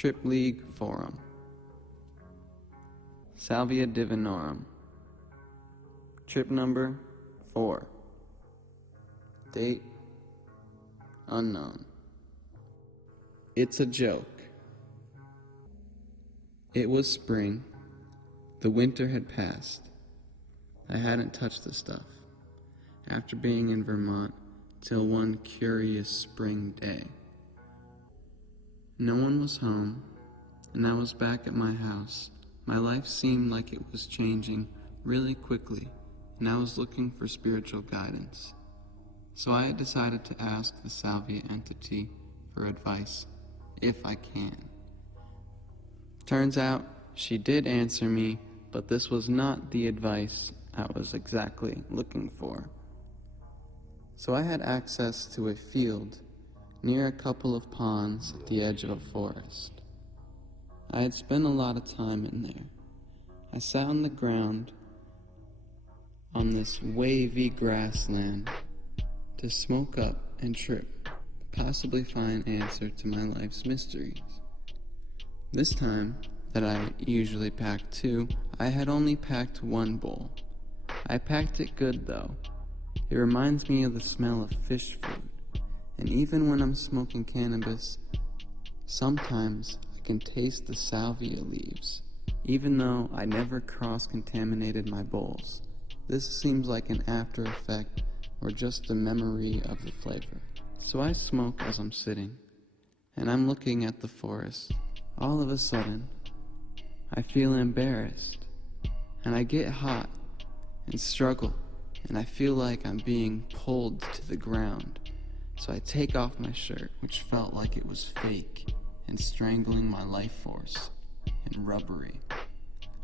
Trip League Forum. Salvia Divinorum. Trip number 4. Date unknown. It's a joke. It was spring. The winter had passed. I hadn't touched the stuff after being in Vermont till one curious spring day. No one was home, and I was back at my house. My life seemed like it was changing really quickly, and I was looking for spiritual guidance. So I had decided to ask the Salvia entity for advice, if I can. Turns out she did answer me, but this was not the advice I was exactly looking for. So I had access to a field near a couple of ponds at the edge of a forest. I had spent a lot of time in there. I sat on the ground on this wavy grassland to smoke up and trip, possibly find answer to my life's mysteries. This time that I usually pack 2, I had only packed 1 bowl. I packed it good though. It reminds me of the smell of fish food, and even when I'm smoking cannabis, sometimes I can taste the salvia leaves, even though I never cross-contaminated my bowls. This seems like an after effect or just the memory of the flavor. So I smoke as I'm sitting, and I'm looking at the forest. All of a sudden, I feel embarrassed, and I get hot and struggle, and I feel like I'm being pulled to the ground. So I take off my shirt, which felt like it was fake and strangling my life force and rubbery.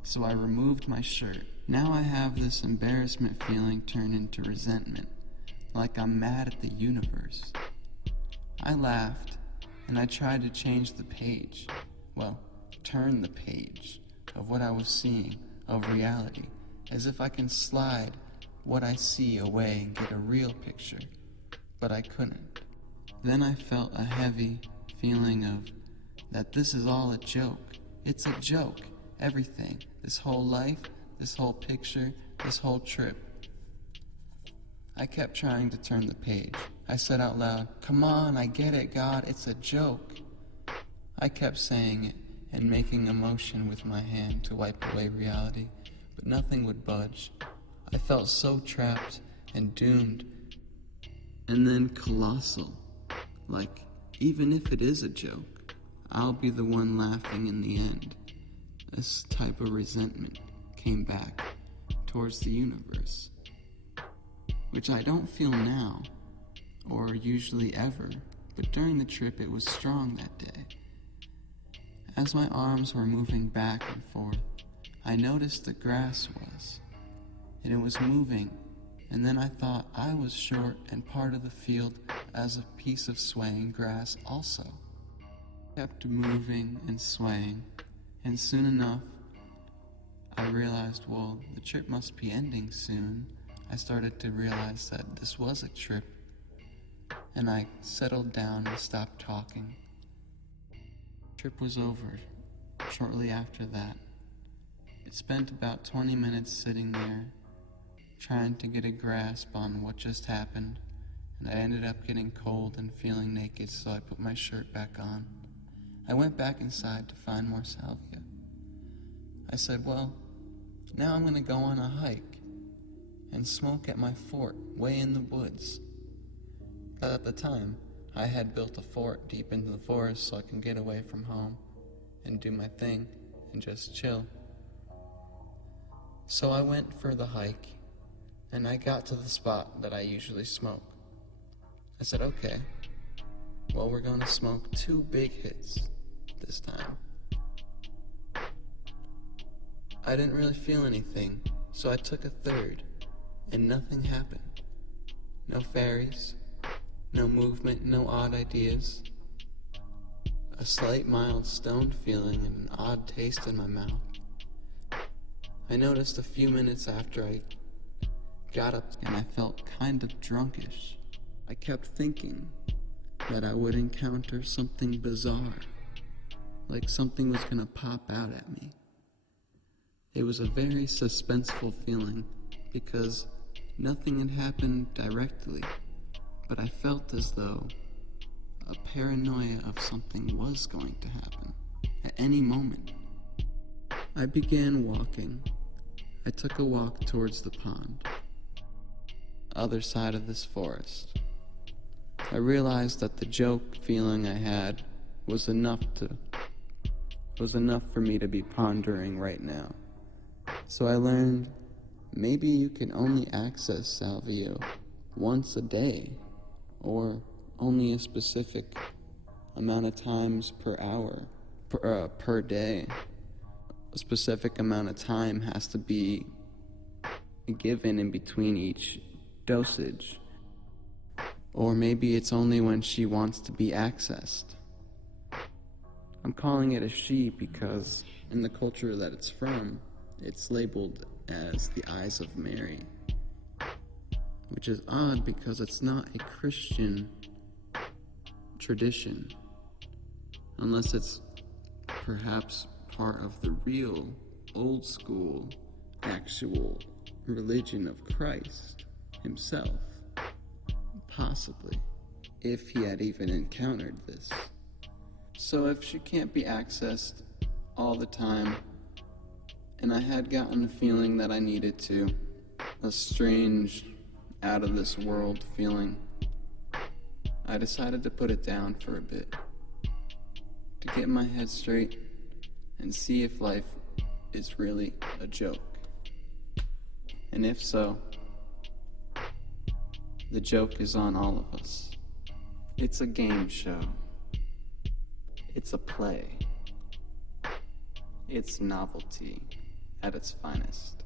So I removed my shirt. Now I have this embarrassment feeling turned into resentment, like I'm mad at the universe. I laughed, and I tried to change the page. Well, turn the page of what I was seeing, of reality, as if I can slide what I see away and get a real picture, but I couldn't. Then I felt a heavy feeling of that this is all a joke. It's a joke. Everything. This whole life, this whole picture, this whole trip. I kept trying to turn the page. I said out loud, "Come on, I get it, God, it's a joke." I kept saying it and making a motion with my hand to wipe away reality, but nothing would budge. I felt so trapped and doomed. And then colossal. Like, even if it is a joke, I'll be the one laughing in the end. This type of resentment came back towards the universe, which I don't feel now, or usually ever, but during the trip it was strong that day. As my arms were moving back and forth, I noticed the grass was, and it was moving, and then I thought I was short and part of the field as a piece of swaying grass also. I kept moving and swaying, and soon enough, I realized, well, the trip must be ending soon. I started to realize that this was a trip, and I settled down and stopped talking. The trip was over shortly after that. It spent about 20 minutes sitting there, trying to get a grasp on what just happened, and I ended up getting cold and feeling naked, so I put my shirt back on. I went back inside to find more salvia. I said, well, now I'm going to go on a hike and smoke at my fort way in the woods. But at the time, I had built a fort deep into the forest so I can get away from home and do my thing and just chill. So I went for the hike, and I got to the spot that I usually smoke. I said, okay, well, we're going to smoke 2 big hits this time. I didn't really feel anything, so I took a 3rd, and nothing happened. No fairies, no movement, no odd ideas. A slight mild stoned feeling and an odd taste in my mouth. I noticed a few minutes after I got up and I felt kind of drunkish. I kept thinking that I would encounter something bizarre, like something was gonna pop out at me. It was a very suspenseful feeling because nothing had happened directly, but I felt as though a paranoia of something was going to happen at any moment. I began walking. I took a walk towards the pond, other side of this forest. I realized that the joke feeling I had was enough for me to be pondering right now. So I learned maybe you can only access Salvia once a day, or only a specific amount of times per hour, per day. A specific amount of time has to be given in between each dosage. Or maybe it's only when she wants to be accessed. I'm calling it a she because in the culture that it's from, it's labeled as the Eyes of Mary, which is odd because it's not a Christian tradition, unless it's perhaps part of the real, old school, actual religion of Christ himself. Possibly, if he had even encountered this. So if she can't be accessed all the time, and I had gotten a feeling that I needed to, a strange, out of this world feeling, I decided to put it down for a bit, to get my head straight and see if life is really a joke. And if so, the joke is on all of us. It's a game show. It's a play. It's novelty at its finest.